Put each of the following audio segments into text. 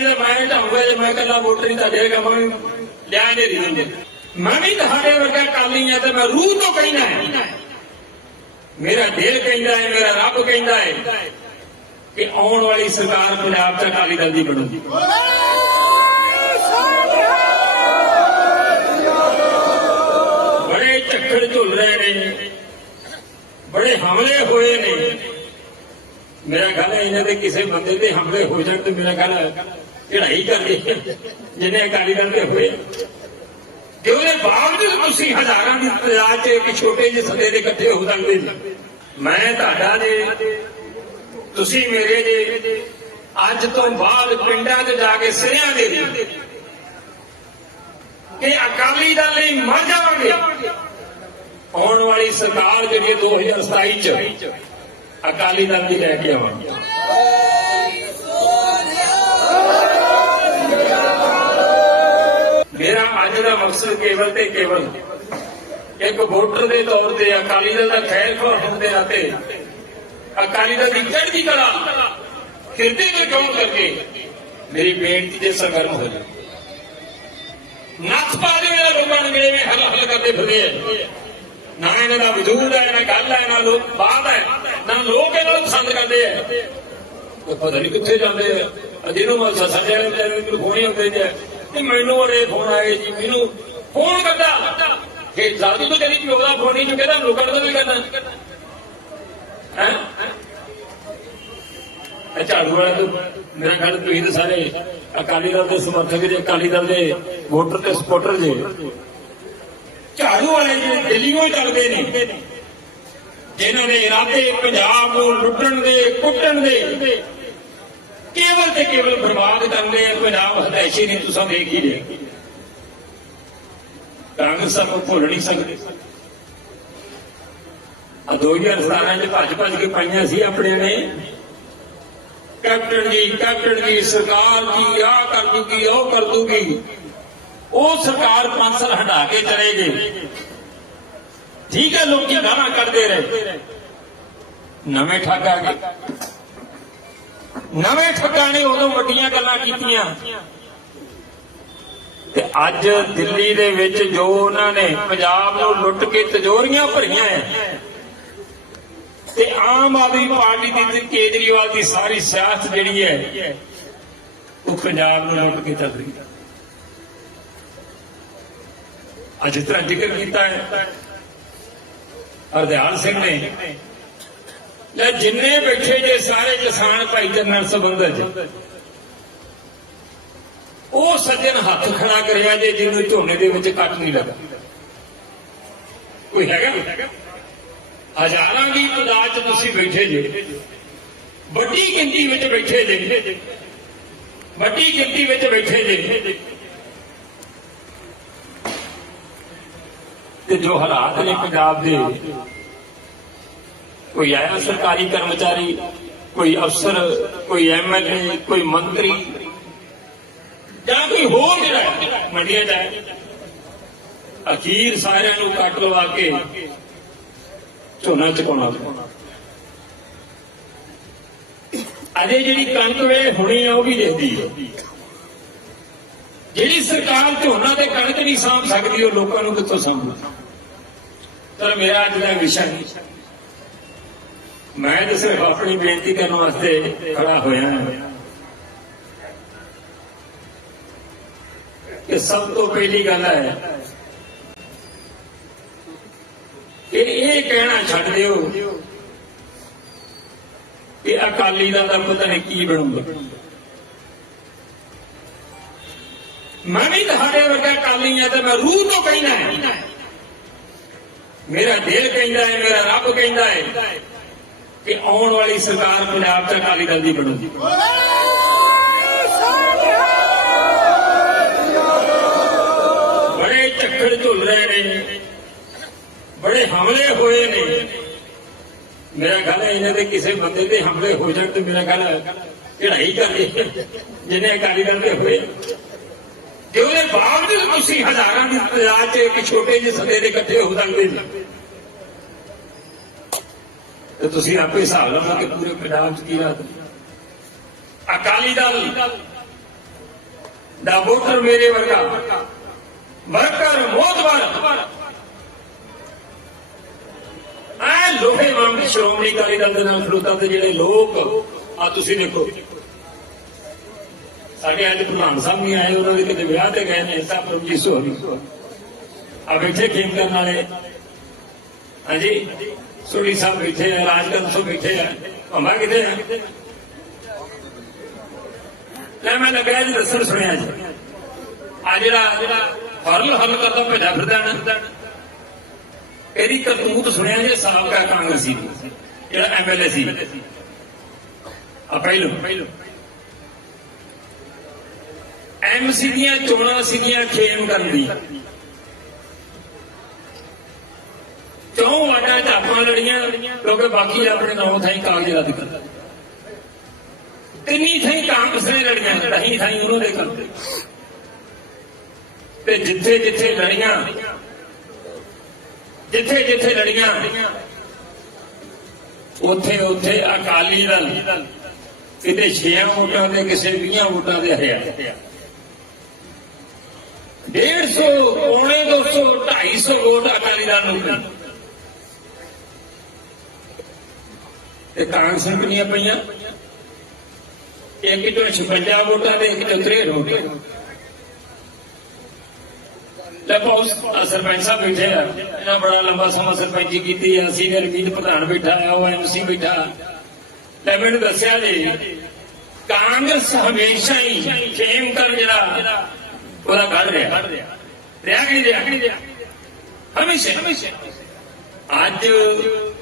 ਜੇ ਮੈਂ ਢਾਉਂਗਾ ਜੇ ਮੈਂ ਕੱਲਾ ਵੋਟਰ ਹੀ ਤਾਂ ਦੇਗਾ ਮੈਂ ਲਿਆ ਨਹੀਂ ਦਿੰਦੇ ਮੈਂ ਵੀ ਤੁਹਾਡੇ ਵਰਗਾ ਕਾਲੀ ਆ ਤੇ ਮੈਂ ਰੂਹ ਤੋਂ ਕਹਿੰਦਾ ਹੈ। ਮੇਰਾ ਰੱਬ ਕਹਿੰਦਾ ਹੈ ਕਿ ਆਉਣ ਵਾਲੀ ਸਰਕਾਰ ਪੰਜਾਬ ਚ ਅਕਾਲੀ ਦਲ ਦੀ ਬਣੂਗੀ। ਬੜੇ ਝੱਖੜ ਝੁੱਲ ਰਹੇ ਨੇ, ਬੜੇ ਹਮਲੇ ਹੋਏ ਨੇ। ਮੇਰਾ ਖਿਆਲ ਹੈ ਇਹਨਾਂ ਦੇ ਕਿਸੇ ਬੰਦੇ ਦੇ ਹਮਲੇ ਹੋ ਜਾਣ ਤੇ ਮੇਰਾ ਖਿਆਲ ਚੜਾਈ ਕਰਦੇ ਜਿੰਨੇ ਅਕਾਲੀ ਦਲ ਦੇ ਹੋਏ। ਤੇ ਉਹਦੇ ਬਾਵਜੂਦ ਤੁਸੀਂ ਹਜ਼ਾਰਾਂ ਦੀ ਤਾਦਾਦ 'ਚ ਇੱਕ ਛੋਟੇ ਜਿਹੇ ਸੱਦੇ ਦੇ ਇਕੱਠੇ ਹੋ ਸਕਦੇ ਜੀ ਮੈਂ ਤੁਹਾਡਾ ਜੇ ਤੁਸੀਂ ਮੇਰੇ ਜੇ ਅੱਜ ਤੋਂ ਬਾਅਦ ਪਿੰਡਾਂ 'ਚ ਜਾ ਕੇ ਸਿਰਿਆਂ ਦੇ ਕਿ ਅਕਾਲੀ ਦਲ ਲਈ ਮਰ ਜਾਵਾਂਗੇ। ਆਉਣ ਵਾਲੀ ਸਰਕਾਰ ਜਿਹੜੀ ਹੈ 2027 ਚ ਅਕਾਲੀ ਦਲ ਦੀ ਲੈ ਕੇ ਆਵਾਂਗੇ। ਮੇਰਾ ਅੱਜ ਦਾ ਮਕਸਦ ਕੇਵਲ ਤੇ ਕੇਵਲ ਇੱਕ ਵੋਟਰ ਦੇ ਤੌਰ ਤੇ ਅਕਾਲੀ ਦਲ ਦਾ ਖੈਰ ਖੋਰ ਹੋਣ ਦੇ ਨਾਤੇ ਅਕਾਲੀ ਦਲ ਦੀ ਚੜ੍ਹਦੀ ਕਲਾ ਹਿਰਦੇ ਵਿੱਚ ਗਾਉਂ ਕਰਕੇ ਮੇਰੀ ਬੇਨਤੀ ਦੇ ਸਰਗਰਮ ਹੋ ਜਾਓ ਨੱਥ ਪਾ ਦੇ ਮੇਰਾ ਲੋਕਾਂ ਨੂੰ ਜਿਹੜੇ ਹਲ ਹਲ ਕਰਦੇ ਫਿਰਦੇ ਆ। ਨਾ ਇਹਨਾਂ ਦਾ ਵਜੂਦ ਹੈ, ਨਾ ਗੱਲ ਹੈ, ਨਾ ਲੋਕ ਬਾਤ ਹੈ, ਨਾ ਲੋਕ ਇਹਨਾਂ ਨੂੰ ਪਸੰਦ ਕਰਦੇ ਆ। ਉਹ ਪਤਾ ਨਹੀਂ ਕਿੱਥੇ ਜਾਂਦੇ ਆ। ਜਿਹਨੂੰ ਮੈਂ ਸੱਸਾ ਜਿਹੜੇ ਵਿਚਾਰੇ ਨੂੰ ਹੁੰਦੇ ਜੇ। ਕਿ ਮੈਨੂੰ ਉਹਦੇ ਫੋਨ ਆਏ ਜੀ, ਮੈਨੂੰ ਫੋਨ ਕਰਦਾ। ਕਿ ਜ਼ਾਦੀ ਤੋਂ ਜਿਹੜੀ ਪਿਓ ਦਾ ਫੋਨ ਨਹੀਂ ਚੁੱਕਿਆ ਤਾਂ ਲੋਕਾਂ ਨੂੰ ਵੀ ਕਰਨਾ ਹੈ? ਇਹ ਝਾੜੂ ਵਾਲਾ ਤਾਂ, ਮੇਰਾ ਗੱਲ ਤੁਸੀਂ ਤਾਂ ਸਾਰੇ ਅਕਾਲੀ ਦਲ ਦੇ ਸਮਰਥਕ ਜੇ, ਅਕਾਲੀ ਦਲ ਦੇ ਵੋਟਰ ਤੇ ਸਪੋਰਟਰ ਜੇ। ਝਾੜੂ ਵਾਲੇ ਜਿਹੜੇ ਦਿੱਲੀੋਂ ਹੀ ਚੱਲਦੇ ਨੇ। ਜਿਨ੍ਹਾਂ ਦੇ ਇਰਾਦੇ ਪੰਜਾਬ ਨੂੰ ਲੁੱਟਣ ਦੇ, ਕੁੱਟਣ ਦੇ ਕੇਵਲ ਤੇ ਕੇਵਲ ਬਰਬਾਦ ਕਰਨ ਦੇ ਆ। ਪੰਜਾਬ ਹਦਾਇਸ਼ੀ ਨਹੀਂ ਤੁਸੀਂ ਦੇਖ ਹੀ ਰਹੇ ਕਾਂਗਰਸ ਨੂੰ ਭੁੱਲ ਨਹੀਂ ਸਕਦੇ। ਆ 2017 ਚ ਭੱਜ ਭੱਜ ਕੇ ਪਾਈਆਂ ਸੀ ਆਪਣੇ ਨੇ। ਕੈਪਟਨ ਜੀ ਕੈਪਟਨ ਜੀ, ਸਰਕਾਰ ਜੀ ਆ ਕਰ ਦੂਗੀ, ਉਹ ਕਰ ਦੂਗੀ। ਉਹ ਸਰਕਾਰ ਪੰਜ ਸਾਲ ਹਟਾ ਕੇ ਚਲੇ ਗਏ। ਠੀਕ ਹੈ, ਲੋਕੀ ਗਾਣਾ ਕਰਦੇ ਰਹੇ। ਨਵੇਂ ਠੱਗ ਆ ਗਏ। ਨਵੇਂ ਠੱਗਾਂ ਨੇ ਉਦੋਂ ਵੱਡੀਆਂ ਗੱਲਾਂ ਕੀਤੀਆਂ। ਤੇ ਅੱਜ ਦਿੱਲੀ ਦੇ ਵਿੱਚ ਜੋ ਉਹਨਾਂ ਨੇ ਪੰਜਾਬ ਨੂੰ ਲੁੱਟ ਕੇ ਤਿਜੋਰੀਆਂ ਭਰੀਆਂ ਹੈ ਤੇ ਆਮ ਆਦਮੀ ਪਾਰਟੀ ਦੀ ਕੇਜਰੀਵਾਲ ਦੀ ਸਾਰੀ ਸਿਆਸਤ ਜਿਹੜੀ ਹੈ ਉਹ ਪੰਜਾਬ ਨੂੰ ਲੁੱਟ ਕੇ ਚੱਲ ਰਹੀ ਅੱਜ ਤਰ੍ਹਾਂ ਜ਼ਿਕਰ ਕੀਤਾ ਹੈ ਹਰਦਿਆਲ ਸਿੰਘ ਨੇ ਲੈ ਜਿੰਨੇ ਬੈਠੇ ਜੇ ਸਾਰੇ ਕਿਸਾਨ ਭਾਈਚਾਰੇ ਨਾਲ ਸੰਬੰਧਿਤ ਉਹ ਸੱਜਣ ਹੱਥ ਖੜਾ ਕਰਿਆ ਜੇ ਜਿਹਨੂੰ ਝੋਨੇ ਦੇ ਵਿੱਚ ਕੱਟ ਨਹੀਂ ਲੱਗਾ। ਕੋਈ ਹੈਗਾ? ਹਜ਼ਾਰਾਂ ਦੀ ਤਾਦਾਦ ਚ ਤੁਸੀਂ ਬੈਠੇ ਜੇ। ਵੱਡੀ ਗਿਣਤੀ ਵਿੱਚ ਬੈਠੇ ਜੇ। ਵੱਡੀ ਗਿਣਤੀ ਵਿੱਚ ਬੈਠੇ ਜੇ। ਤੇ ਜੋ ਹਾਲਾਤ ਨੇ ਪੰਜਾਬ ਦੇ ਕੋਈ ਆਇਆ ਸਰਕਾਰੀ ਕਰਮਚਾਰੀ, ਕੋਈ ਅਫਸਰ, ਕੋਈ ਐਮਐਲਏ ਕੋਈ ਮੰਤਰੀ? ਜਾਂ ਕੋਈ ਹੋਰ ਜਿਹੜਾ ਮੰਡੀਆਂ ਦਾ ਅਖੀਰ ਸਾਰਿਆਂ ਨੂੰ ਕੱਟ ਲਵਾ ਕੇ ਝੋਨਾ ਚੁਕਾਉਣਾ ਅਜੇ ਜਿਹੜੀ ਕਣਕ ਵੇ ਹੁਣੀ ਆ, ਉਹ ਵੀ ਦੇਖਦੀ ਹੈ ਜਿਹੜੀ ਸਰਕਾਰ ਝੋਨਾ ਤੇ ਕਣਕ ਨਹੀਂ ਸਾਂਭ ਸਕਦੀ, ਉਹ ਲੋਕਾਂ ਨੂੰ ਕਿੱਥੋਂ ਸਾਂਭੂ? ਤਾਂ ਮੇਰਾ ਅੱਜ ਦਾ ਵਿਸ਼ਾ ਨਹੀਂ। ਮੈਂ ਤਾਂ ਸਿਰਫ ਆਪਣੀ ਬੇਨਤੀ ਕਰਨ ਵਾਸਤੇ ਖੜਾ ਹੋਇਆ ਹਾਂ ਕਿ ਸਭ ਤੋਂ ਪਹਿਲੀ ਗੱਲ ਹੈ ਕਿ ਇਹ ਕਹਿਣਾ ਛੱਡ ਦਿਓ ਕਿ ਅਕਾਲੀ ਦਲ ਦਾ ਪਤਾ ਨਹੀਂ ਕੀ ਬਣੂਗਾ। ਮੈਂ ਵੀ ਤੁਹਾਡੇ ਵਰਗਾ ਅਕਾਲੀ ਆ ਤੇ ਮੈਂ ਰੂਹ ਤੋਂ ਕਹਿੰਦਾ ਹੈ। ਮੇਰਾ ਦਿਲ ਕਹਿੰਦਾ ਹੈ, ਮੇਰਾ ਰੱਬ ਕਹਿੰਦਾ ਹੈ। ਕਿ ਆਉਣ ਵਾਲੀ ਸਰਕਾਰ ਪੰਜਾਬ ਚ ਅਕਾਲੀ ਦਲ ਦੀ ਬਣੂਗੀ। ਬੜੇ ਝੱਖੜ ਝੁੱਲ ਰਹੇ ਨੇ, ਬੜੇ ਹਮਲੇ ਹੋਏ ਨੇ। ਮੇਰਾ ਖਿਆਲ ਹੈ ਇਹਨਾਂ ਦੇ ਕਿਸੇ ਬੰਦੇ ਤੇ ਹਮਲੇ ਹੋ ਜਾਣ ਤੇ ਮੇਰਾ ਖਿਆਲ ਹੈ ਚੜਾਈ ਕਰਦੇ ਜਿਹਨੇ ਅਕਾਲੀ ਦਲ ਤੇ ਹੋਏ। ਤੇ ਉਹਦੇ ਬਾਵਜੂਦ ਤੁਸੀਂ ਹਜ਼ਾਰਾਂ ਦੀ ਤਾਦਾਦ 'ਚ ਇੱਕ ਛੋਟੇ ਜਿਹੇ ਸੱਦੇ ਦੇ ਇਕੱਠੇ ਹੋ ਸਕਦੇ ਜੀ ਤੇ ਤੁਸੀਂ ਆਪੇ ਹਿਸਾਬ ਲਾਓ ਕਿ ਪੂਰੇ ਪੰਜਾਬ 'ਚ ਕੀ ਰਾਤ ਅਕਾਲੀ ਦਲ ਦਾ ਵੋਟਰ ਮੇਰੇ ਵਰਗਾ, ਵਰਕਰ ਮੋਤਬਰ ਆ ਲੋਹੇ ਵਾਂਗ ਸ਼੍ਰੋਮਣੀ ਅਕਾਲੀ ਦਲ ਦੇ ਨਾਲ ਖੜੋਤਾ ਤੇ ਜਿਹੜੇ ਲੋਕ ਆ ਤੁਸੀਂ ਦੇਖੋ। ਸਾਡੇ ਅੱਜ ਪ੍ਰਧਾਨ ਸਾਹਿਬ ਨਹੀਂ ਆਏ, ਉਹਨਾਂ ਦੇ ਕਿਤੇ ਵਿਆਹ ਤੇ ਗਏ ਨੇ ਸਭ ਪ੍ਰਭਜੀਤ ਸੋਹਣੀ। ਆ ਬੈਠੇ ਖੇਮ ਕਰਨ ਵਾਲੇ। ਹਾਂਜੀ? ਸੋਢੀ ਸਾਹਿਬ ਬੈਠੇ ਆ ਰਾਜਕੰਦ ਤੋਂ ਬੈਠੇ ਆ ਭੰਬਾ ਕਿਤੇ ਆ? ਲੈ ਮੈਂ ਲੱਗਿਆ ਜੀ ਦੱਸਣ ਸੁਣਿਆ ਜੀ। ਆ ਜਿਹੜਾ ਹਰਲ ਹਰਲ ਕਰਦਾ, ਭੇਜਾ ਫਿਰਦਾ ਨਾ। ਇਹਦੀ ਕਰਤੂਤ ਸੁਣਿਆ ਜੇ, ਸਾਬਕਾ ਕਾਂਗਰਸੀ ਦੀ, ਜਿਹੜਾ ਐਮਐਲਏ ਸੀ। ਆ ਪਹਿਲੋ। ਪਹਿਲੋ ਐਮਸੀ ਦੀਆਂ ਚੋਣਾਂ ਸੀਗੀਆਂ ਖੇਮ ਕਰਨ ਦੀ। ਚੌਂ ਵਾਟਾਂ ਚ ਆਪਾਂ ਲੜੀਆਂ? ਕਿਉਂਕਿ ਬਾਕੀ ਆਪਣੇ ਨੌ ਥਾਈ ਕਾਗਜ਼ ਰੱਦ ਕਰ। ਤਿੰਨੀ ਥਾਈ ਕਾਂਗਰਸ ਨੇ ਲੜੀਆਂ? ਢਾਈ ਥਾਈ ਉਹਨਾਂ ਦੇ ਕਰਦੇ ਤੇ ਜਿੱਥੇ ਜਿੱਥੇ ਲੜੀਆਂ, ਜਿੱਥੇ ਜਿੱਥੇ ਲੜੀਆਂ, ਉੱਥੇ ਉੱਥੇ ਅਕਾਲੀ ਦਲ, ਕਿਤੇ 6 ਵੋਟਾਂ ਦੇ ਕਿਸੇ 20 ਵੋਟਾਂ ਦੇ ਹਰਿਆ। 150 ਪੌਣੇ 200 250 ਵੋਟ ਅਕਾਲੀ ਦਲ ਨੂੰ ਮਿਲੀ। ਤੇ ਕਾਂਗਰਸ ਨੂੰ ਕਿੰਨੀਆਂ ਪਈਆਂ। ਇੱਕ ਤੋਂ 56 ਵੋਟਾਂ ਦੇ ਇੱਕ ਤੋਂ 63 ਵੋਟਾਂ ਲੈ ਪਾਉਸ ਸਰਪੰਚ ਸਾਹਿਬ ਬੈਠੇ ਆ। ਇਹਨਾਂ ਬੜਾ ਲੰਬਾ ਸਮਾਂ ਸਰਪੰਚੀ ਕੀਤੀ ਆ। ਸੀਨੀਅਰ ਮੀਤ ਪ੍ਰਧਾਨ ਬੈਠਾ ਆ ਉਹ ਐਮਸੀ ਬੈਠਾ। ਲੈ ਮੈਨੂੰ ਦੱਸਿਆ ਜੀ, ਕਾਂਗਰਸ ਹਮੇਸ਼ਾ ਹੀ ਖੇਮ ਕਰ ਜਿਹੜਾ, ਉਹਦਾ ਕੱਢ ਰਿਹਾ। ਰਿਹਾ ਕਿ ਨਹੀਂ ਰਿਹਾ? ਹਮੇਸ਼ਾ ਹਮੇਸ਼ਾ ਅੱਜ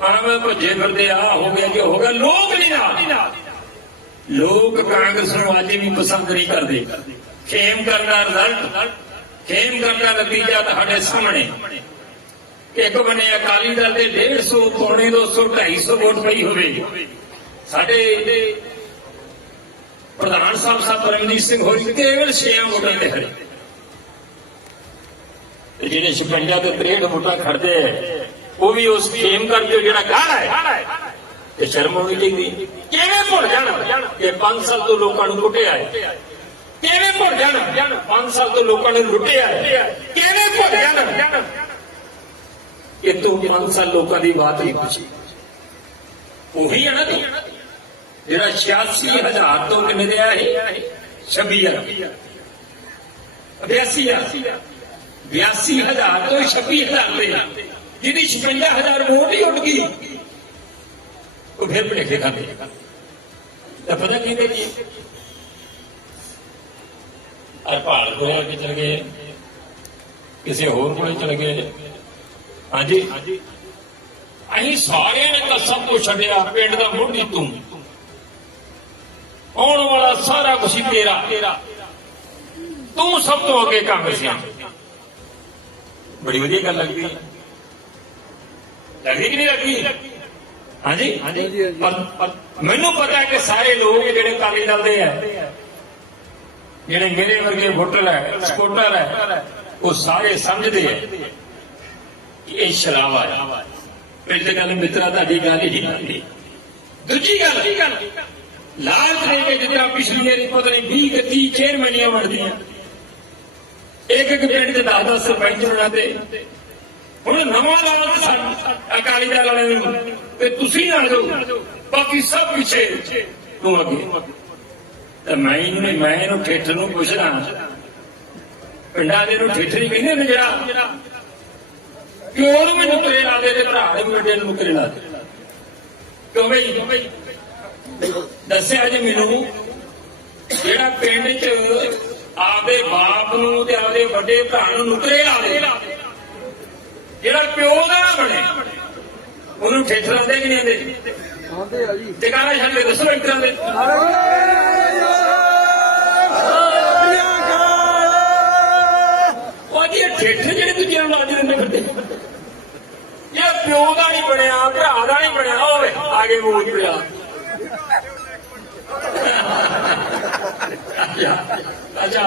ਆਵੇਂ ਭੱਜੇ ਫਿਰਦੇ ਆ, ਹੋ ਗਿਆ ਕਿ ਹੋ ਗਿਆ। ਲੋਕ ਨਹੀਂ ਨਾਲ। ਲੋਕ ਕਾਂਗਰਸ ਨੂੰ ਅੱਜ ਵੀ ਪਸੰਦ ਨਹੀਂ ਕਰਦੇ। ਖੇਮ ਕਰਨਾ ਰਿਜ਼ਲਟ ਖੇਮ ਕਰਨਾ ਨਤੀਜਾ ਤੁਹਾਡੇ ਸਾਹਮਣੇ। ਇੱਕ ਬਨੇ ਅਕਾਲੀ ਦਲ ਦੇ 150 ਪੌਣੇ 200 250 ਵੋਟ ਪਈ ਹੋਵੇ। ਸਾਡੇ ਪ੍ਰਧਾਨ ਸਾਹਿਬ ਸਾਹਿਬ ਪਰਮਜੀਤ ਸਿੰਘ ਹੋਰੀ ਕੇਵਲ 6 ਵੋਟਾਂ ਦੇ ਹਰੇ ਤੇ ਜਿਹੜੇ 56 ਤੇ 63 ਵੋਟਾਂ ਖੜਦੇ ਆ ਉਹ ਵੀ ਉਸ ਖੇਮ ਕਰਕੇ ਜਿਹੜਾ ਗਾੜਾ ਹੈ ਤੇ ਸ਼ਰਮ ਹੋਣੀ ਚਾਹੀਦੀ ਕਿਵੇਂ ਭੁੱਲ ਜਾਣ? ਕਿ 5 ਸਾਲ ਤੋਂ ਲੋਕਾਂ ਨੂੰ ਲੁੱਟਿਆ ਹੈ। ਕਿਵੇਂ ਭੁੱਲ ਜਾਣ? 5 ਸਾਲ ਤੋਂ ਲੋਕਾਂ ਨੇ ਲੁੱਟਿਆ ਹੈ। ਕਿਵੇਂ ਭੁੱਲ ਜਾਣ? ਕਿ ਤੂੰ 5 ਸਾਲ ਲੋਕਾਂ ਦੀ ਬਾਤ ਨਹੀਂ ਪੁੱਛੀ। ਉਹੀ ਹੈ ਨਾ ਤੂੰ ਜਿਹੜਾ 86000 ਤੋਂ ਕਿੰਨੇ ਦੇ ਆਇਆ 26000 82000 82000 ਤੋਂ 26000 ਤੇ ਜਿਹਦੀ 56000 ਵੋਟ ਹੀ ਉੱਡ ਗਈ, ਉਹ ਫਿਰ ਭਲੇਖੇ ਖਾਂਦੇ ਤਾਂ ਪਤਾ ਕੀ ਕਰੀ ਅਰ ਭਾਲ ਕੋਲ ਕੇ ਚਲ ਗਏ, ਕਿਸੇ ਹੋਰ ਕੋਲ ਚਲ ਗਏ। ਹਾਂਜੀ? ਅਸੀਂ ਸਾਰਿਆਂ ਨੇ ਤਾਂ ਸਭ ਤੋਂ ਛੱਡਿਆ, ਪਿੰਡ ਦਾ ਮੁੱਢੀ ਤੂੰ। ਆਉਣ ਵਾਲਾ ਸਾਰਾ ਕੁਝ ਹੀ ਤੇਰਾ। ਤੂੰ ਸਭ ਤੋਂ ਅੱਗੇ ਕੰਮ ਸੀ। ਬੜੀ ਵਧੀਆ ਗੱਲ ਲੱਗਦੀ। ਹੈ ਲੱਗਦੀ ਕਿ ਨਹੀਂ ਲੱਗਦੀ ਹਾਂਜੀ? ਹਾਂਜੀ ਮੈਨੂੰ ਪਤਾ ਹੈ ਕਿ ਸਾਰੇ ਲੋਕ ਜਿਹੜੇ ਅਕਾਲੀ ਦਲ ਦੇ ਆ ਜਿਹੜੇ ਮੇਰੇ ਵਰਗੇ ਵੋਟਰ ਹੈ ਸਪੋਰਟਰ ਹੈ ਉਹ ਸਾਰੇ ਸਮਝਦੇ ਆ ਕਿ ਇਹ ਸ਼ਰਾਵਾ ਹੈ। ਪਹਿਲੀ ਗੱਲ ਮਿੱਤਰਾ ਤੁਹਾਡੀ ਗੱਲ ਹੀ ਨਹੀਂ ਦੂਜੀ ਗੱਲ ਲਾਲਚ ਦੇ ਕੇ ਜਿੱਦਾਂ ਪਿਛਲੀ ਵਾਰੀ ਪਤਾ ਨਹੀਂ 20 ਕਿ 30 ਚੇਅਰਮੈਨੀਆਂ ਬਣਦੀਆਂ ਇੱਕ ਇੱਕ ਪਿੰਡ ਚ 10 10 ਸਰਪੰਚ ਹੋਣਾ ਤੇ ਹੁਣ ਨਵਾਂ ਲਾਲਚ ਸਾਨੂੰ ਅਕਾਲੀ ਦਲ ਵਾਲਿਆਂ ਨੂੰ ਤੇ ਤੁਸੀਂ ਨਾ ਜਾਓ। ਬਾਕੀ ਸਭ ਪਿੱਛੇ ਤੂੰ ਅੱਗੇ। ਤੇ ਮੈਂ ਇਹਨੂੰ ਮੈਂ ਇਹਨੂੰ ਠੇਠ ਨੂੰ ਪੁੱਛਦਾ ਪਿੰਡਾਂ ਦੇ ਨੂੰ ਠੇਠ ਕਹਿੰਦੇ ਨੇ ਜਿਹੜਾ ਕਿਉਂ ਨੂੰ ਮੈਨੂੰ ਤੇਰੇ ਲਾ ਦੇ ਭਰਾ ਦੇ ਮੁੰਡੇ ਨੂੰ ਮੁਕਰੇ ਲਾ ਦੇ? ਕਿਉਂ ਬਈ? ਦੱਸਿਆ ਜੀ ਮੈਨੂੰ, ਜਿਹੜਾ ਪਿੰਡ 'ਚ ਆਪਦੇ ਬਾਪ ਨੂੰ ਤੇ ਆਪਦੇ ਵੱਡੇ ਭਰਾ ਨੂੰ ਨੁਕਰੇ ਲਾ ਦੇ। ਜਿਹੜਾ ਪਿਓ ਦਾ ਨਾ ਬਣੇ ਉਹਨੂੰ ਠੇਠ ਲਾਉਂਦੇ ਕਿ ਨਹੀਂ ਆਉਂਦੇ? ਆਉਂਦੇ ਆ ਜੀ। ਟਿਕਾਣਾ ਛੱਡ ਕੇ ਦੱਸੋ ਇੱਕ ਤਰ੍ਹਾਂ ਦੇ ਠੇਠ ਜਿਹੜੇ ਨੂੰ ਲਾਜ ਦਿੰਦੇ ਫਿਰਦੇ ਇਹ ਪਿਓ ਦਾ ਨਹੀਂ ਬਣਿਆ ਭਰਾ ਦਾ ਨਹੀਂ ਬਣਿਆ ਓਏ ਆਗੇ ਮੂੰਹ ਪਿਆ ਅੱਛਾ।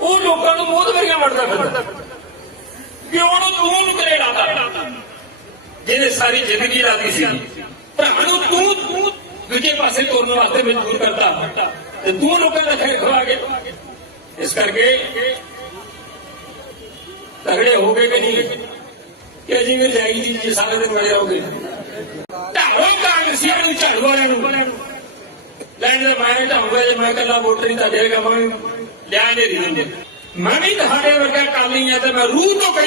ਉਹ ਲੋਕਾਂ ਨੂੰ ਮੋਹ ਵਰਗਾ ਵੜਦਾ ਫਿਰਦਾ। ਪਿਓ ਨੂੰ ਤੂੰ ਨੁਕਰੇ ਕਰੇ। ਲਾਦਾ ਜਿਹਨੇ ਸਾਰੀ ਜ਼ਿੰਦਗੀ ਲਾਦੀ ਸੀ। ਭਰਾ ਨੂੰ ਤੂੰ ਤੂੰ ਦੂਜੇ ਪਾਸੇ ਤੋਰਨ ਵਾਸਤੇ ਮਜਬੂਰ ਕਰਦਾ ਤੇ ਤੂੰ ਲੋਕਾਂ ਦਾ ਖੈਰ ਖਵਾ ਕੇ। ਇਸ ਕਰਕੇ ਤਗੜੇ ਹੋ ਗਏ ਕਿ ਨਹੀਂ? ਕਿ ਜਿਵੇਂ ਜਾਈ ਜੀ ਜੀ ਸਾਰੇ ਦਿਨ ਮਿਲੇ ਰਹੋਗੇ। ਢਾਹੋ ਕਾਂਗਰਸੀਆਂ ਨੂੰ, ਝਾੜੂ ਵਾਲਿਆਂ ਨੂੰ। ਲੈਣ ਦਾ ਮੈਂ ਢਾਹੂਗਾ, ਜੇ ਮੈਂ ਕੱਲਾ ਵੋਟਰ ਹੀ ਤਾਂ ਦੇਗਾ ਮੈਂ ਲਿਆ ਨਹੀਂ ਦਿੰਦੇ। ਮੈਂ ਵੀ ਤੁਹਾਡੇ ਵਰਗਾ ਕਾਲੀ ਆ ਤੇ ਮੈਂ ਰੂਹ ਤੋਂ